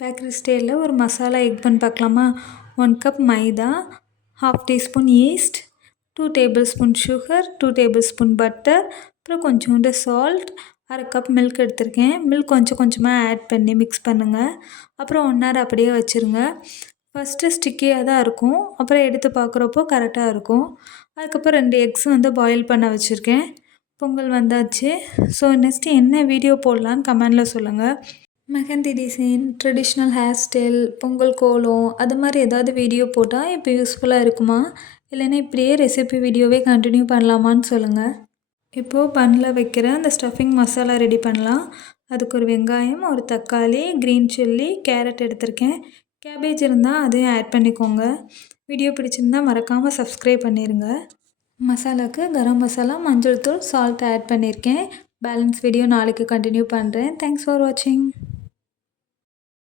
Bakery ஸ்டைலில் ஒரு masala egg பன் பார்க்கலாமா? 1 கப் மைதா, 1/2 teaspoon east, 2 table spoon sugar, 2 table spoon butter, அப்புறம் கொஞ்சோண்டு சால்ட், 1/2 கப் மில்க் எடுத்திருக்கேன். மில்க் கொஞ்சம் கொஞ்சமாக ஆட் பண்ணி மிக்ஸ் பண்ணுங்கள். அப்புறம் 1 ஹவர் அப்படியே வச்சுருங்க. ஃபஸ்ட்டு ஸ்டிக்கியாக தான் இருக்கும், அப்புறம் எடுத்து பார்க்குறப்போ கரெக்டாக இருக்கும். அதுக்கப்புறம் 2 எக்ஸ் பாயில் பண்ண வச்சுருக்கேன். பொங்கல் வந்தாச்சு. ஸோ நெக்ஸ்ட்டு என்ன வீடியோ போடலான்னு கமெண்டில் சொல்லுங்கள். Mehndi design, traditional hair style, Pongal கோலம் அது மாதிரி ஏதாவது வீடியோ போட்டால் இப்போ யூஸ்ஃபுல்லாக இருக்குமா? இல்லைன்னா இப்படியே ரெசிபி வீடியோவே கண்டினியூ பண்ணலாமான்னு சொல்லுங்கள். இப்போது பன்னில் வைக்கிற அந்த ஸ்டஃபிங் மசாலா ரெடி பண்ணலாம். அதுக்கு ஒரு வெங்காயம், ஒரு தக்காளி, க்ரீன் சில்லி, கேரட் எடுத்திருக்கேன். கேபேஜ் இருந்தால் அதையும் ஆட் பண்ணிக்கோங்க. வீடியோ பிடிச்சிருந்தால் மறக்காமல் சப்ஸ்கிரைப் பண்ணிடுங்க. மசாலாவுக்கு கரம் மசாலா, மஞ்சள் தூள், சால்ட் ஆட் பண்ணியிருக்கேன். பேலன்ஸ் வீடியோ நாளைக்கு கண்டினியூ பண்ணுறேன். தேங்க்ஸ் ஃபார் வாட்சிங்.